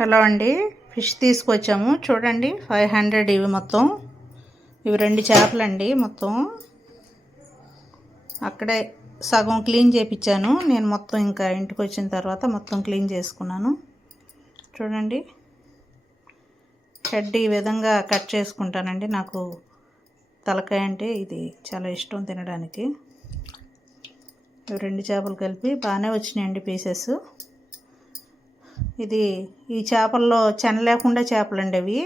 Hello అండి, fish తీసుకొచ్చాము చూడండి. 500 ఇవి మొత్తం. ఇవి 2 చేపలండి. మొత్తం అక్కడే సగం క్లీన్ చేయించాను నేను. మొత్తం ఇంకా ఇంటికి వచ్చిన తర్వాత మొత్తం క్లీన్ చేసుకున్నాను. చూడండి, హెడ్ ఈ విధంగా కట్ చేసుకుంటానండి. నాకు తలకాయ అంటే ఇది చాలా ఇష్టం తినడానికి. ఇవి 2 చేపలు కలిపి బాగానే వచ్చినాయండి పీసెస్. ఇది ఈ చేపల్లో చెన లేకుండా చేపలండి అవి.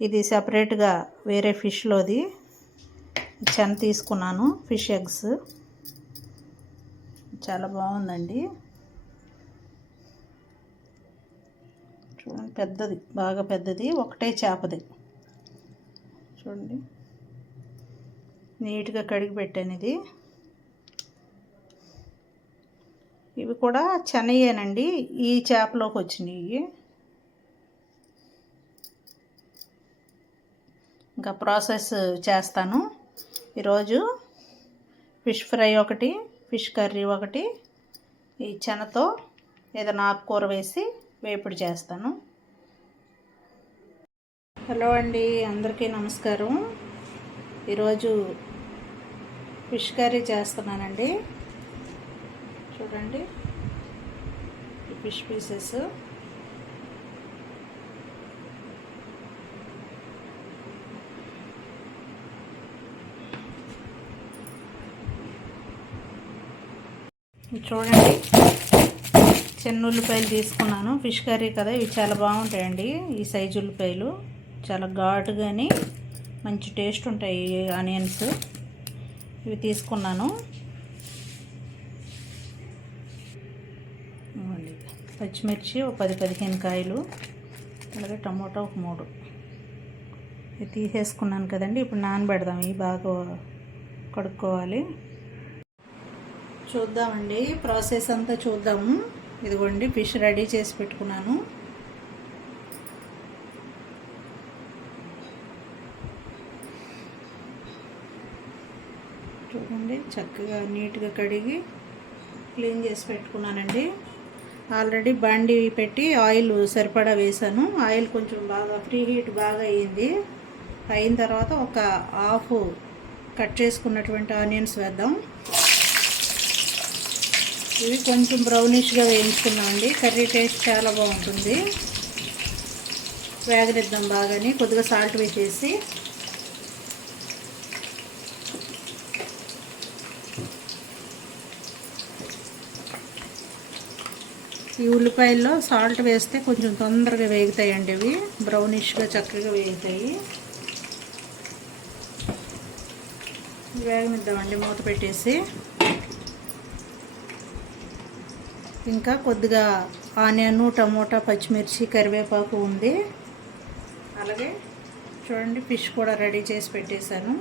ఇది సపరేట్గా వేరే ఫిష్లోది చెన తీసుకున్నాను. ఫిష్ ఎగ్స్ చాలా బాగుందండి. చూడండి, పెద్దది, బాగా పెద్దది, ఒకటే చేపది. చూడండి, నీట్గా కడిగి పెట్టాను. ఇది ఇవి కూడా చెనయ్యేనండి. ఈ చేపలోకి వచ్చినాయి. ఇంకా ప్రాసెస్ చేస్తాను. ఈరోజు ఫిష్ ఫ్రై ఒకటి, ఫిష్ కర్రీ ఒకటి, ఈ చెనతో ఏదైనా ఆకుకూర వేసి వేపుడు చేస్తాను. హలో అండి, అందరికీ నమస్కారం. ఈరోజు ఫిష్ కర్రీ చేస్తున్నానండి. చూడండి, ఈ ఫిష్ పీసెస్ చూడండి. చిన్న ఉల్లిపాయలు తీసుకున్నాను. ఫిష్ కర్రీ కదా, ఇవి చాలా బాగుంటాయండి. ఈ సైజు ఉల్లిపాయలు చాలా ఘాటుగాని మంచి టేస్ట్ ఉంటాయి. ఆనియన్స్ ఇవి తీసుకున్నాను. పచ్చిమిర్చి ఒక 10-15 కాయలు, అలాగే టమోటా ఒక 3 ఇది తీసేసుకున్నాను కదండి. ఇప్పుడు నానబెడదాం. ఇవి బాగా కడుక్కోవాలి. చూద్దామండి, ప్రాసెస్ అంతా చూద్దాము. ఇదిగోండి, ఫిష్ రెడీ చేసి పెట్టుకున్నాను. చూడండి, చక్కగా నీట్గా కడిగి క్లీన్ చేసి పెట్టుకున్నానండి. ఆల్రెడీ బాండీ పెట్టి ఆయిల్ సరిపడా వేసాను. ఆయిల్ కొంచెం బాగా ప్రీ హీట్ బాగా అయ్యింది. అయిన తర్వాత ఒక హాఫ్ కట్ చేసుకున్నటువంటి ఆనియన్స్ వేద్దాం. ఇవి కొంచెం బ్రౌనిష్గా వేయించుకున్నామండి. కర్రీ టేస్ట్ చాలా బాగుంటుంది. వేగనిద్దాం బాగాని. కొద్దిగా సాల్ట్ వేసేసి ఈ ఉల్లిపాయల్లో సాల్ట్ వేస్తే కొంచెం తొందరగా వేగుతాయండి. ఇవి బ్రౌనిష్గా చక్కగా వేగుతాయి. వేగనిద్దామండి మూత పెట్టేసి. ఇంకా కొద్దిగా ఆనియన్, టమోటా, పచ్చిమిర్చి, కరివేపాకు ఉంది. అలాగే చూడండి, ఫిష్ కూడా రెడీ చేసి పెట్టేశాను.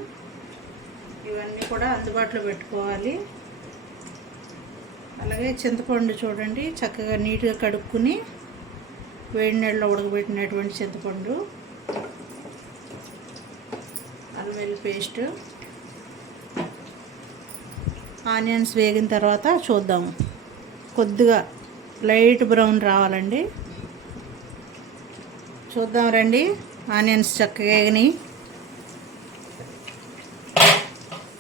ఇవన్నీ కూడా అందుబాటులో పెట్టుకోవాలి. అలాగే చింతపండు చూడండి, చక్కగా నీట్గా కడుక్కుని వేడి నీళ్ళలో ఉడకబెట్టినటువంటి చింతపండు, అల్లం వెల్లుల్లి పేస్ట్. ఆనియన్స్ వేగిన తర్వాత చూద్దాము. కొద్దిగా లైట్ బ్రౌన్ రావాలండి. చూద్దాం రండి. ఆనియన్స్ చక్కగా వేగినాయి.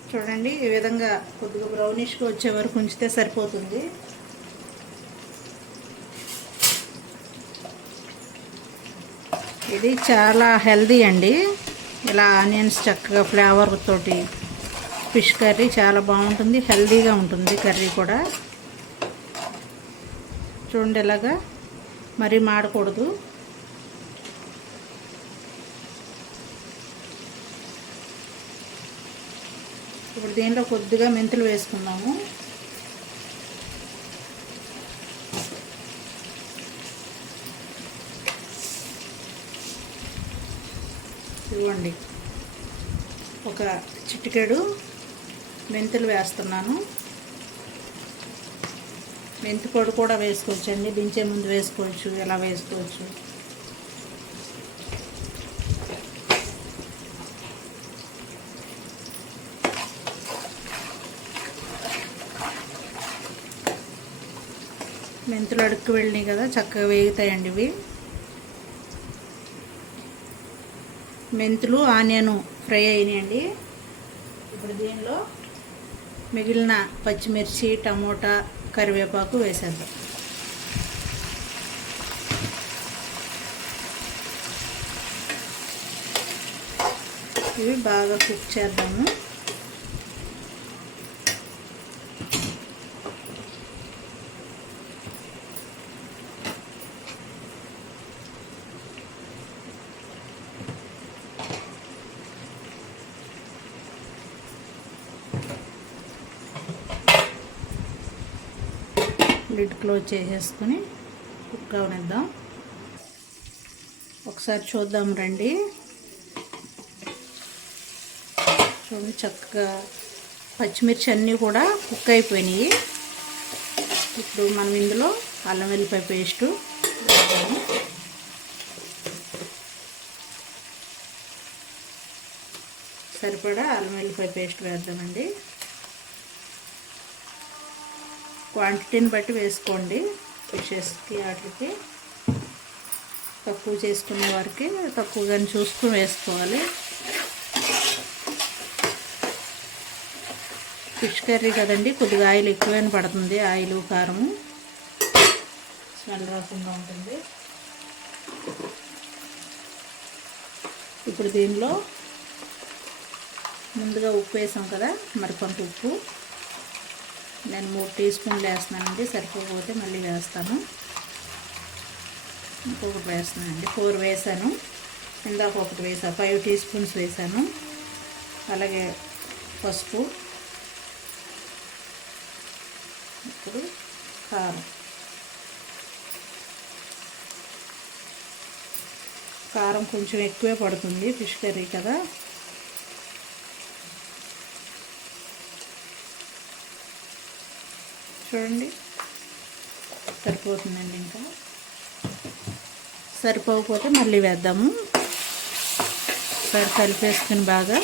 చూడండి, ఈ విధంగా కొద్దిగా బ్రౌనిష్గా వచ్చే వరకు ఉంచితే సరిపోతుంది. ఇది చాలా హెల్దీ అండి. ఇలా ఆనియన్స్ చక్కగా ఫ్లేవర్ తోటి ఫిష్ కర్రీ చాలా బాగుంటుంది. హెల్దీగా ఉంటుంది కర్రీ కూడా. చూడండి, ఇలాగా మరీ మాడకూడదు. ఇప్పుడు దీనిలో కొద్దిగా మెంతులు వేసుకుందాము. ఇవ్వండి, ఒక చిటికెడు మెంతులు వేస్తున్నాను. మెంతి పొడి కూడా వేసుకోవచ్చండి. దించే ముందు వేసుకోవచ్చు, ఎలా వేసుకోవచ్చు. మెంతులు అడుక్కు వెళ్ళినాయి కదా, చక్కగా వేగుతాయండి ఇవి. మెంతులు ఆనియన్ ఫ్రై అయినాయండి. ఇప్పుడు దీనిలో మిగిలిన పచ్చిమిర్చి, టమోటా, కరివేపాకు వేసేద్దాం. ఇవి బాగా కుక్ చేద్దాము. లిడ్ క్లోజ్ చేసేసుకొని కుక్ అవనిద్దాం. ఒకసారి చూద్దాం రండి. చూడండి, చక్కగా పచ్చిమిర్చి అన్నీ కూడా కుక్ అయిపోయినాయి. ఇప్పుడు మనం ఇందులో అల్లం వెల్లిపాయ పేస్టు వేద్దాము. సరిపడా అల్లం వెల్లిపాయ పేస్ట్ వేద్దామండి. క్వాంటిటీని బట్టి వేసుకోండి. ఫిషెస్కి వాటికి తక్కువ చేసుకునే వారికి తక్కువగానే చూసుకుని వేసుకోవాలి. ఫిష్ కర్రీ కదండి, కొద్దిగా ఆయిల్ ఎక్కువైనా పడుతుంది. ఆయిల్, కారము స్మెల్ రాకుండా ఉంటుంది. ఇప్పుడు దీనిలో ముందుగా ఉప్పు వేసాం కదా, మరికొంత ఉప్పు నేను 3 టీ స్పూన్లు వేస్తున్నానండి. సరిపోకపోతే మళ్ళీ వేస్తాను. ఇంకొకటి వేస్తున్నానండి. 4 వేసాను. ఇందాక ఒకటి వేసాను. 5 టీ స్పూన్స్ వేసాను. అలాగే పసుపు. ఇప్పుడు కారం కొంచెం ఎక్కువే పడుతుంది, ఫిష్ కర్రీ కదా. చూడండి, సరిపోతుందండి. ఇంకా సరిపోకపోతే మళ్ళీ వేద్దాము. ఒకసారి కలిపేసుకుని బాగా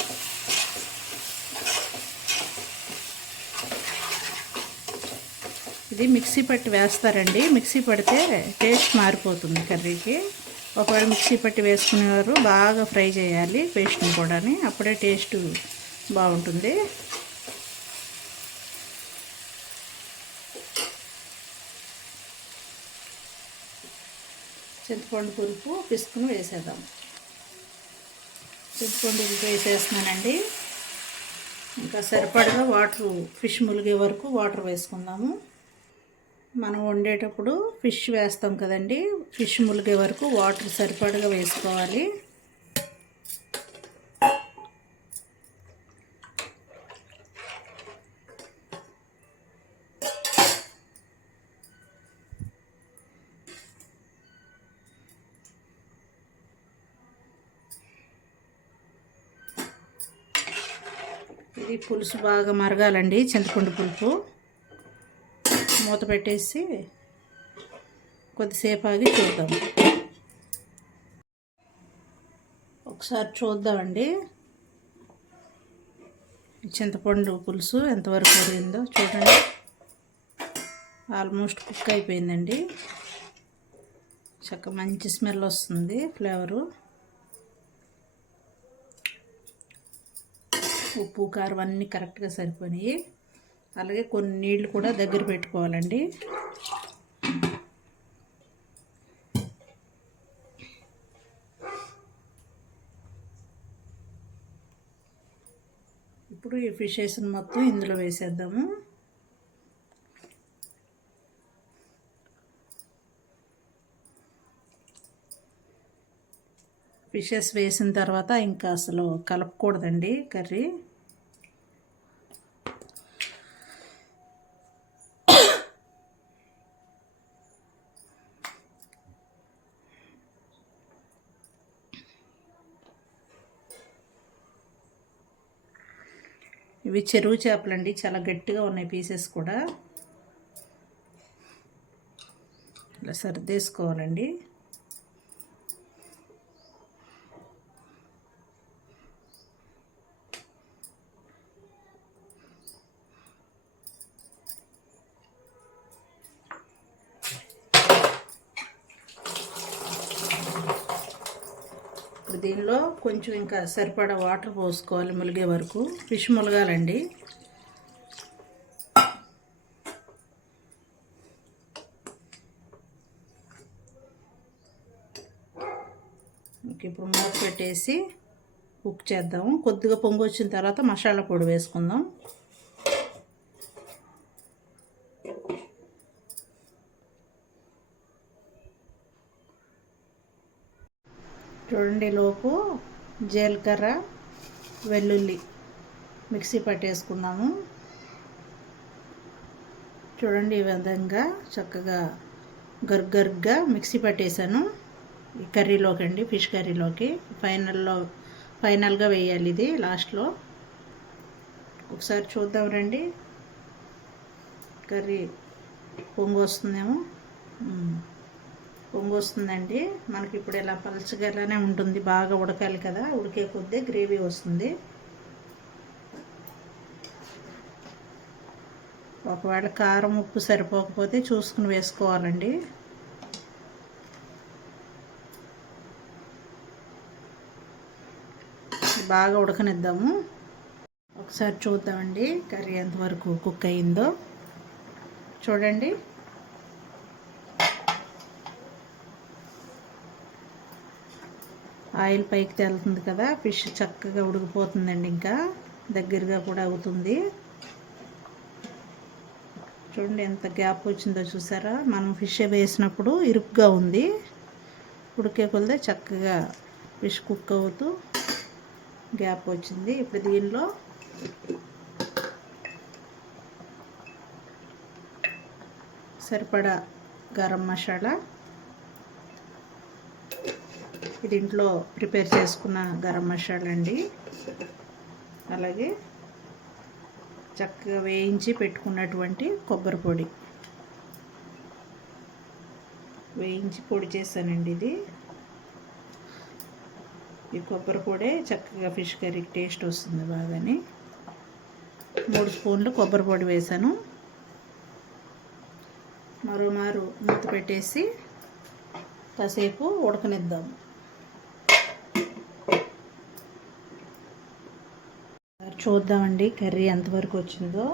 ఇది మిక్సీ పట్టి వేస్తారండి. మిక్సీ పడితే టేస్ట్ మారిపోతుంది కర్రీకి. ఒకవేళ మిక్సీ పట్టి వేసుకునేవారు బాగా ఫ్రై చేయాలి పేస్ట్ని కూడా, అప్పుడే టేస్ట్ బాగుంటుంది. చింతపండు పులుపు పిసుకుని వేసేద్దాం. చింతపండు పులుపు వేసేస్తున్నానండి. ఇంకా సరిపడగా వాటర్, ఫిష్ ములిగే వరకు వాటర్ వేసుకుందాము. మనం వండేటప్పుడు ఫిష్ వేస్తాం కదండి, ఫిష్ ములిగే వరకు వాటర్ సరిపడగా వేసుకోవాలి. ఇది పులుసు బాగా మరగాలండి, చింతపండు పులుపు. మూత పెట్టేసి కొద్దిసేపు ఆగి చూద్దాం. ఒకసారి చూద్దామండి చింతపండు పులుసు ఎంతవరకు ఉడిగిందో. చూడండి, ఆల్మోస్ట్ కుక్ అయిపోయిందండి. చక్కగా మంచి స్మెల్ వస్తుంది, ఫ్లేవరు. ఉప్పు, కారం అన్నీ కరెక్ట్గా సరిపోయినాయి. అలాగే కొన్ని నీళ్ళు కూడా దగ్గర పెట్టుకోవాలండి. ఇప్పుడు ఈ ఫిషెస్ మొత్తం ఇందులో వేసేద్దాము. ఫిషెస్ వేసిన తర్వాత ఇంకా అసలు కలపకూడదండి కర్రీ. ఇవి చెరువు చేపలండి, చాలా గట్టిగా ఉన్నాయి పీసెస్ కూడా. ఇలా సర్దేసుకోవాలండి. ఇప్పుడు దీనిలో కొంచెం ఇంకా సరిపడా వాటర్ పోసుకోవాలి ములిగే వరకు. ఫిష్ ములగాలండి. ఇప్పుడు మూత పెట్టేసి కుక్ చేద్దాము. కొద్దిగా పొంగు వచ్చిన తర్వాత మసాలా పొడి వేసుకుందాం. చూడండి, లోపు జీలకర్ర వెల్లుల్లి మిక్సీ పట్టేసుకుందాము. చూడండి, ఈ విధంగా చక్కగా గరుగ్గా మిక్సీ పట్టేశాను. ఈ కర్రీలోకి అండి, ఫిష్ కర్రీలోకి ఫైనల్గా వేయాలి ఇది లాస్ట్లో. ఒకసారి చూద్దాం రండి. కర్రీ పొంగు వస్తుందేమో. పొంగు వస్తుందండి. మనకి ఇప్పుడు ఇలా పలచగానే ఉంటుంది. బాగా ఉడకాలి కదా, ఉడికే కొద్దీ గ్రేవీ వస్తుంది. ఒకవేళ కారం ఉప్పు సరిపోకపోతే చూసుకుని వేసుకోవాలండి. బాగా ఉడకనిద్దాము. ఒకసారి చూద్దామండి కర్రీ ఎంతవరకు కుక్ అయిందో. చూడండి, ఆయిల్ పైకి తేలుతుంది కదా. ఫిష్ చక్కగా ఉడికిపోతుందండి. ఇంకా దగ్గరగా కూడా అవుతుంది. చూడండి ఎంత గ్యాప్ వచ్చిందో చూసారా. మనం ఫిష్ వేసినప్పుడు ఇరుగ్గా ఉంది. ఉడికే కొలదే చక్కగా ఫిష్ కుక్ అవుతూ గ్యాప్ వచ్చింది. ఇప్పుడు దీనిలో సరిపడా గరం మసాలా, ఇది ఇంట్లో ప్రిపేర్ చేసుకున్న గరం మసాలా అండి. అలాగే చక్కగా వేయించి పెట్టుకున్నటువంటి కొబ్బరి పొడి వేయించి పొడి చేశానండి. ఇది ఈ కొబ్బరి పొడే చక్కగా ఫిష్ కర్రీకి టేస్ట్ వస్తుంది బాగాని. 3 స్పూన్లు కొబ్బరి పొడి వేసాను. మరోమారు మూత పెట్టేసి కాసేపు ఉడకనిద్దాం. చూద్దామండి కర్రీ ఎంతవరకు వచ్చిందో.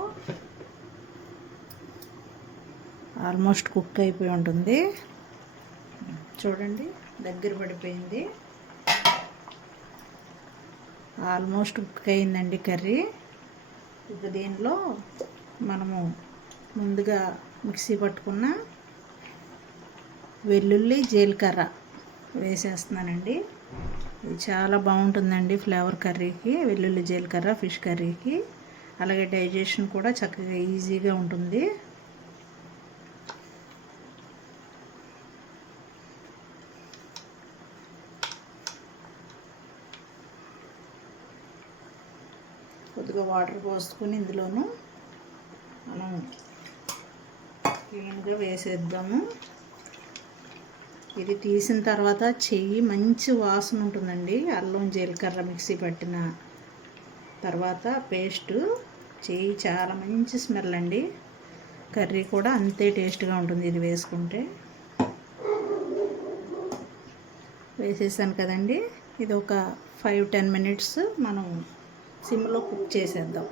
ఆల్మోస్ట్ కుక్ అయిపోయి ఉంటుంది. చూడండి, దగ్గర పడిపోయింది. ఆల్మోస్ట్ కుక్ అయిందండి కర్రీ. ఇప్పుడు దీనిలో మనము ముందుగా మిక్సీ పట్టుకున్న వెల్లుల్లి జీలకర్ర వేసేస్తున్నానండి. ఇది చాలా బాగుంటుందండి ఫ్లేవర్ కర్రీకి, వెల్లుల్లి జీలకర్ర ఫిష్ కర్రీకి. అలాగే డైజెషన్ కూడా చక్కగా ఈజీగా ఉంటుంది. కొద్దిగా వాటర్ పోసుకొని ఇందులోనూ మనం క్లీన్గా వేసేద్దాము. ఇది తీసిన తర్వాత చెయ్యి మంచి వాసన ఉంటుందండి. అల్లం జీలకర్ర మిక్సీ పట్టిన తర్వాత పేస్ట్ చెయ్యి చాలా మంచి స్మెల్ అండి. కర్రీ కూడా అంతే టేస్ట్గా ఉంటుంది ఇది వేసుకుంటే. వేసేసాను కదండి. ఇది ఒక 5-10 మినిట్స్ మనం సిమ్లో కుక్ చేసేద్దాం.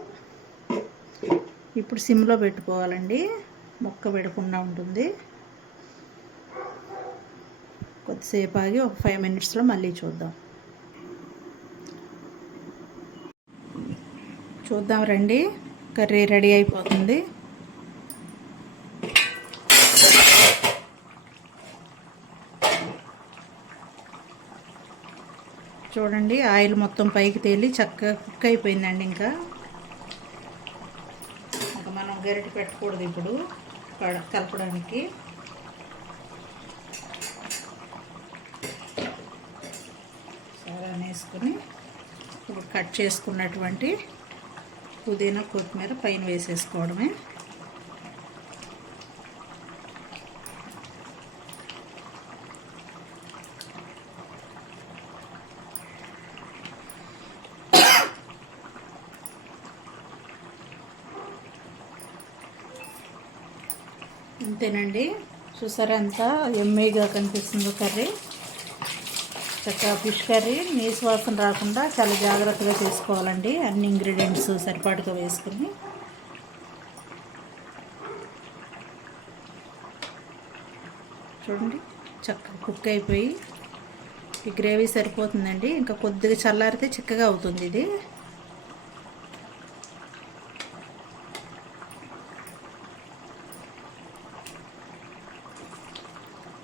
ఇప్పుడు సిమ్లో పెట్టుకోవాలండి, ముక్క పెడకుండా ఉంటుంది. కొద్దిసేపు ఆగి ఒక 5 మినిట్స్లో మళ్ళీ చూద్దాం రండి. కర్రీ రెడీ అయిపోతుంది. చూడండి, ఆయిల్ మొత్తం పైకి తేలి చక్కగా కుక్ అయిపోయిందండి. ఇంకా మనం గరిటె పెట్టకూడదు ఇప్పుడు కలపడానికి. సరే వేసుకుని ఇప్పుడు కట్ చేసుకున్నటువంటి పుదీనా కొత్తిమీర పైన వేసేసుకోవడమే. అంతేనండి. చూసారా ఎంత యమ్మీగా కనిపిస్తుందో కర్రీ. చక్కగా ఫిష్ కర్రీ నీసు వాసన రాకుండా చాలా జాగ్రత్తగా చేసుకోవాలండి. అన్ని ఇంగ్రీడియంట్స్ సరిపాటుగా వేసుకుని చూడండి చక్కగా కుక్ అయిపోయి ఈ గ్రేవీ సరిపోతుందండి. ఇంకా కొద్దిగా చల్లారితే చిక్కగా అవుతుంది ఇది.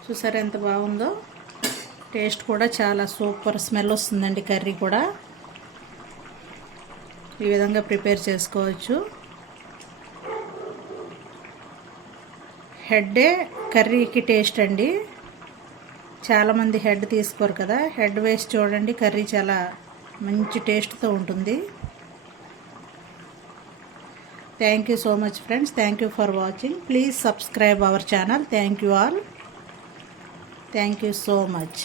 చూసారా ఎంత బాగుందో. టేస్ట్ కూడా చాలా సూపర్ స్మెల్ వస్తుందండి. కర్రీ కూడా ఈ విధంగా ప్రిపేర్ చేసుకోవచ్చు. హెడ్డే కర్రీకి టేస్ట్ అండి. చాలామంది హెడ్ తీసుకోరు కదా, హెడ్ వేసి చూడండి, కర్రీ చాలా మంచి టేస్ట్తో ఉంటుంది. Thank you so much friends. Thank you for watching. Please subscribe our channel. Thank you all. Thank you so much.